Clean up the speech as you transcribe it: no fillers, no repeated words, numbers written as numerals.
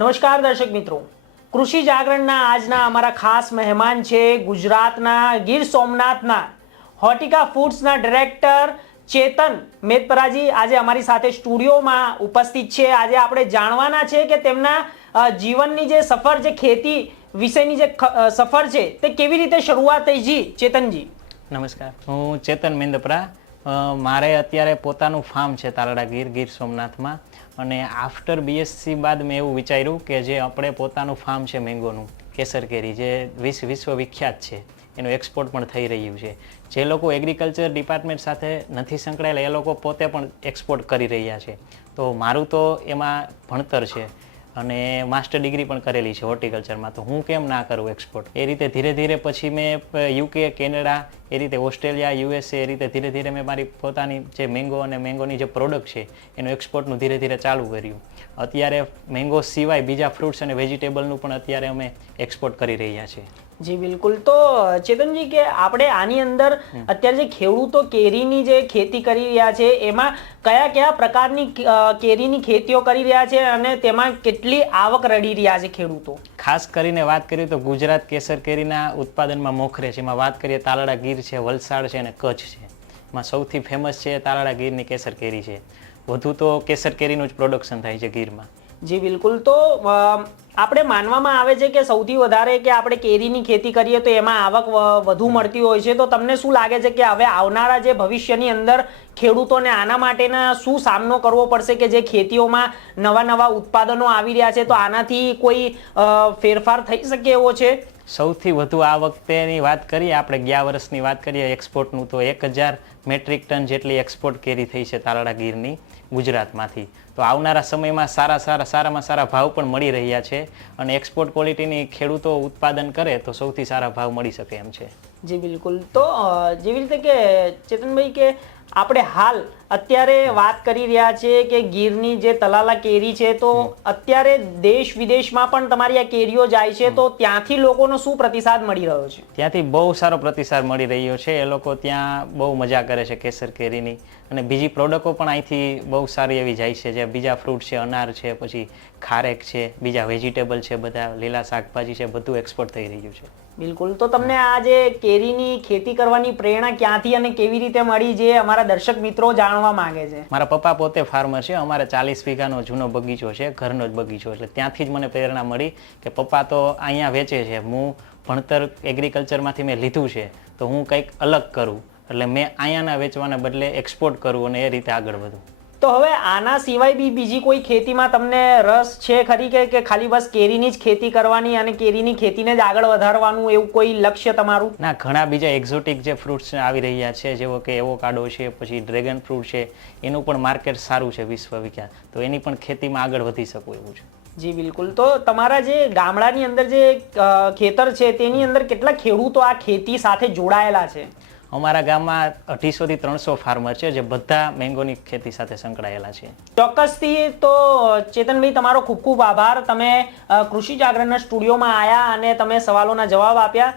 નમસ્કાર દર્શક મિત્રો, કૃષિ જાગરણના આજના અમારા ખાસ મહેમાન છે ગુજરાતના ગીર સોમનાથના હોર્ટિકા ફૂડ્સના ડાયરેક્ટર ચેતન મેદપરાજી આજે અમારી સાથે સ્ટુડિયોમાં ઉપસ્થિત છે। આજે આપણે જાણવાના છે કે તેમના જીવનની જે સફર છે, ખેતી વિશેની જે સફર છે તે કેવી રીતે શરૂઆત થઈ જી ચેતનજી। નમસ્કાર, હું ચેતન મેંદપરા। મારે અત્યારે પોતાનું ફાર્મ છે તાલાડા ગીર સોમનાથમાં, અને આફ્ટર બીએસસી બાદ મેં એવું વિચાર્યું કે જે આપણે પોતાનું ફાર્મ છે મેંગોનું, કેસર કેરી જે વિશ્વ વિખ્યાત છે, એનું એક્સપોર્ટ પણ થઈ રહ્યું છે। જે લોકો એગ્રીકલ્ચર ડિપાર્ટમેન્ટ સાથે નથી સંકળાયેલા એ લોકો પોતે પણ એક્સપોર્ટ કરી રહ્યા છે। તો મારું તો એમાં ભણતર છે અને માસ્ટર ડિગ્રી પણ કરેલી છે હોર્ટિકલ્ચરમાં, તો હું કેમ ના કરું એક્સપોર્ટ। એ રીતે ધીરે ધીરે પછી મેં યુકે, કેનેડા, એ રીતે ઓસ્ટ્રેલિયા, યુએસએ, એ રીતે ધીરે ધીરે મેં મારી પોતાની જે મેંગો અને મેંગોની જે પ્રોડક્ટ છે એનું એક્સપોર્ટનું ધીરે ધીરે ચાલુ કર્યું। અત્યારે મેંગો સિવાય બીજા ફ્રૂટ્સ અને વેજીટેબલનું પણ અત્યારે અમે એક્સપોર્ટ કરી રહ્યા છીએ। જી બિલકુલ। તો ચેતનજી કે આપણે આની અંદર અત્યારે જે ખેડૂતો કેરીની જે ખેતી કરી રહ્યા છે એમાં કયા કયા પ્રકારની કેરીની ખેતીઓ કરી રહ્યા છે અને તેમાં કેટલી આવક રડી રહ્યા છે ખેડૂતો? ખાસ કરીને વાત કરીએ તો ગુજરાત કેસર કેરીના ઉત્પાદનમાં મોખરે છે। એમાં વાત કરીએ તાલાડા ગીર છે, વલસાડ છે અને કચ્છ છે। એમાં સૌથી ફેમસ છે તાલાડા ગીરની કેસર કેરી છે। વધુ તો કેસર કેરીનું જ પ્રોડક્શન થાય છે ગીરમાં। જી બિલકુલ। તો આપણે માનવામાં આવે છે કે સૌથી વધારે કે આપણે કેરીની ખેતી કરીએ તો એમાં આવક વધુ મળતી હોય છે। તો તમને શું લાગે છે કે હવે આવનારા જે ભવિષ્યની અંદર ખેડૂતોને આના માટેના શું સામનો કરવો પડશે કે જે ખેતીઓમાં નવા નવા ઉત્પાદનો આવી રહ્યા છે, તો આનાથી કોઈ ફેરફાર થઈ શકે એવો છે? સૌથી વધુ આ વખતેની વાત કરીએ, આપણે ગયા વર્ષની વાત કરીએ એક્સપોર્ટનું, તો 1000 મેટ્રિક ટન જેટલી એક્સપોર્ટ કેરી થઈ છે તાલાડા ગીરની ગુજરાતમાંથી। તો આવનારા સમયમાં સારામાં સારા ભાવ પણ મળી રહ્યા છે અને એક્સપોર્ટ ક્વોલિટીની ખેડૂતો ઉત્પાદન કરે તો સૌથી સારા ભાવ મળી શકે એમ છે। જી બિલકુલ। તો જેવી રીતે કે ચેતનભાઈ કે આપણે હાલ અત્યારે વાત કરી રહ્યા છે કે ગીરની જે તલાલા કેરી છે, તો અત્યારે દેશ વિદેશમાં પણ તમારી આ કેરીઓ જાય છે, તો ત્યાંથી લોકોનો શું પ્રતિસાદ મળી રહ્યો છે? ત્યાંથી બહુ સારો પ્રતિસાદ મળી રહ્યો છે। એ લોકો ત્યાં બહુ મજા કરે છે કેસર કેરીની, અને બીજી પ્રોડક્ટો પણ અહીંથી બહુ સારી એવી જાય છે। જે બીજા ફ્રૂટ છે, અનાર છે, પછી ખારેક છે, બીજા વેજીટેબલ છે, બધા લીલા શાકભાજી છે, બધું એક્સપોર્ટ થઈ રહ્યું છે। બિલકુલ। તો તમને આ જે કેરીની ખેતી કરવાની પ્રેરણા ક્યાંથી અને કેવી રીતે મળી, જે અમારા દર્શક મિત્રો જાણવા માંગે છે? મારા પપ્પા પોતે ફાર્મર છે। અમારે 40 વીઘાનો જૂનો બગીચો છે, ઘરનો જ બગીચો, એટલે ત્યાંથી જ મને પ્રેરણા મળી કે પપ્પા તો અહીંયા વેચે છે, હું ભણતર એગ્રીકલ્ચરમાંથી મેં લીધું છે, તો હું કંઈક અલગ કરું, એટલે મેં અહીંયાના વેચવાના બદલે એક્સપોર્ટ કરું અને એ રીતે આગળ વધું। તો હવે આના સિવાય બી બીજી કોઈ ખેતીમાં તમને રસ છે ખરી કે ખાલી બસ કેરીની જ ખેતી કરવાની અને કેરીની ખેતીને જ આગળ વધારવાનું એવું કોઈ લક્ષ્ય તમારું? ના, ઘણા બીજા એક્ઝોટિક જે ફ્રૂટ્સ આવી રહ્યા છે, જેવો કે એવોકાડો છે, પછી ડ્રેગન ફ્રૂટ છે, એનું પણ માર્કેટ સારું છે, વિશ્વ વિખ્યાત, તો એની પણ ખેતીમાં આગળ વધી શકું એવું છે। જી બિલકુલ। તો તમારા જે ગામડાની અંદર જે ખેતર છે તેની અંદર કેટલા ખેડૂતો આ ખેતી સાથે જોડાયેલા છે? અમારા ગામમાં 250 થી 300 ફાર્મર છે જે બધા મેંગોની ખેતી સાથે સંકળાયેલા છે। ચોક્કસથી। તો ચેતનભાઈ તમારો ખૂબ ખૂબ આભાર, તમે કૃષિ જાગરણના સ્ટુડિયોમાં આવ્યા અને તમે સવાલોના જવાબ આપ્યા।